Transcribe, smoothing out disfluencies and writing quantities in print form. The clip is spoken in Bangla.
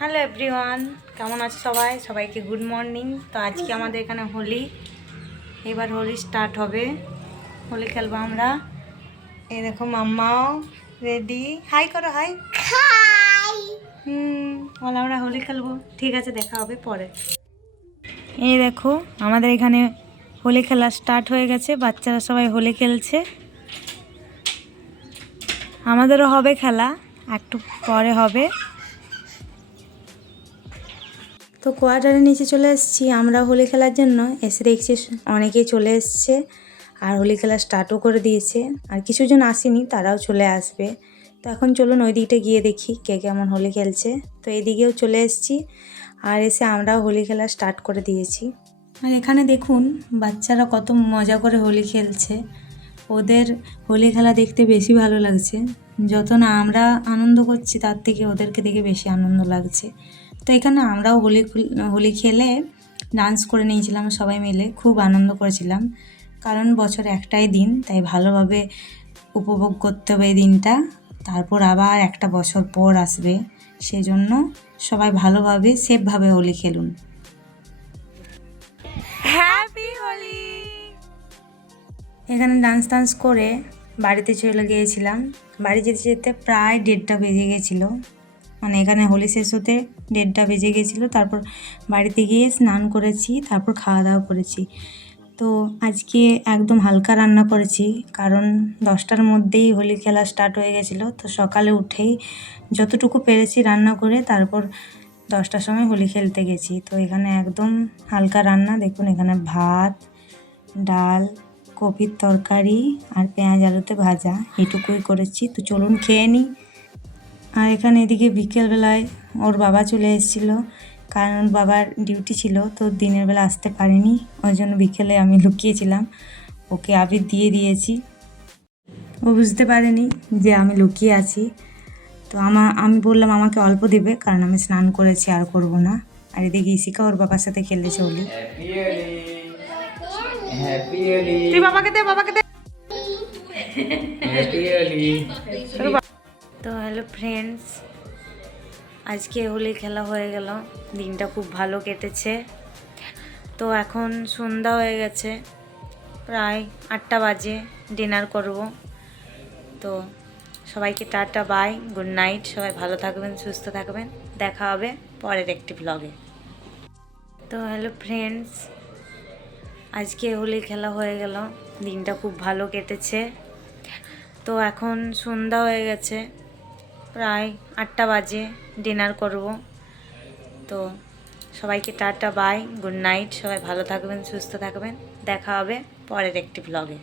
হ্যালো এভরিওয়ান, কেমন আছে সবাই? সবাইকে গুড মর্নিং। তো আজকে আমাদের এখানে হোলি, এবার হোলি স্টার্ট হবে। হোলি খেলবো আমরা। এই দেখো মাম্মাও রেডি। হাই করো, হাই। বলো আমরা হোলি খেলবো। ঠিক আছে, দেখা হবে পরে। এই দেখো আমাদের এখানে হোলি খেলা স্টার্ট হয়ে গেছে। বাচ্চারা সবাই হোলি খেলছে। আমাদেরও হবে খেলা, একটু পরে হবে। তো কোয়ার্টারের নিচে চলে এসেছি আমরা হোলি খেলার জন্য। এসে দেখছি অনেকেই চলে এসছে আর হোলি খেলা স্টার্টও করে দিয়েছে। আর কিছুজন আসেনি, তারাও চলে আসবে। তো এখন চলুন ওই দিকটা গিয়ে দেখি কে কেমন হোলি খেলছে। তো এইদিকেও চলে এসেছি আর এসে আমরাও হোলি খেলা স্টার্ট করে দিয়েছি। আর এখানে দেখুন বাচ্চারা কত মজা করে হোলি খেলছে। ওদের হোলি খেলা দেখতে বেশি ভালো লাগছে। যত না আমরা আনন্দ করছি, তার থেকে ওদেরকে দেখে বেশি আনন্দ লাগছে। তো এখানে আমরাও হোলি খেলে ডান্স করে নিয়েছিলাম সবাই মিলে, খুব আনন্দ করেছিলাম। কারণ বছরে একটাই দিন, তাই ভালোভাবে উপভোগ করতে হবে এই দিনটা। তারপর আবার একটা বছর পর আসবে, সেজন্য সবাই ভালোভাবে সেফভাবে হোলি খেলুন। হ্যাপি হোলি। এখানে ডান্স করে বাড়িতে চলে গিয়েছিলাম। বাড়ি যেতে যেতে প্রায় 1:30 বেজে গেছিলো। মানে এখানে হোলি শেষ হতে 1:30 বেজে গেছিলো। তারপর বাড়িতে গিয়ে স্নান করেছি, তারপর খাওয়া দাওয়া করেছি। তো আজকে একদম হালকা রান্না করেছি, কারণ 10টার মধ্যেই হোলি খেলা স্টার্ট হয়ে গেছিলো। তো সকালে উঠেই যতটুকু পেরেছি রান্না করে তারপর 10টার সময় হোলি খেলতে গেছি। তো এখানে একদম হালকা রান্না। দেখুন এখানে ভাত, ডাল, কপির তরকারি আর পেঁয়াজ আলুতে ভাজা, এটুকুই করেছি। তো চলুন খেয়ে নিই। আর এখানে এদিকে বিকেলবেলায় ওর বাবা চলে এসেছিলো, কারণ ওর বাবার ডিউটি ছিল, তো দিনের বেলা আসতে পারেনি। ওই জন্য বিকেলে আমি লুকিয়েছিলাম, ওকে আবির দিয়ে দিয়েছি। ও বুঝতে পারেনি যে আমি লুকিয়ে আছি। তো আমি বললাম আমাকে অল্প দেবে, কারণ আমি স্নান করেছি আর করব না। আর এদিকে ইশিকা ওর বাবার সাথে খেলেছে হোলি। তুই বাবাকে দে, বাবাকে দে। তো হ্যালো ফ্রেন্ডস, আজকে হোলি খেলা হয়ে গেল। দিনটা খুব ভালো কেটেছে। তো এখন সন্ধ্যা হয়ে গেছে, প্রায় 8টা বাজে। ডিনার করব। তো সবাইকে টাটা, বাই, গুড নাইট। সবাই ভালো থাকবেন, সুস্থ থাকবেন। দেখা হবে পরের একটি ব্লগে। তো হ্যালো ফ্রেন্ডস, আজকে হোলি খেলা হয়ে গেল। দিনটা খুব ভালো কেটেছে। তো এখন সন্ধ্যা হয়ে গেছে, প্রায় 8টা বাজে। ডিনার করব। তো সবাইকে টাটা, বাই, গুড নাইট। সবাই ভালো থাকবেন, সুস্থ থাকবেন। দেখা হবে পরের একটি ব্লগে।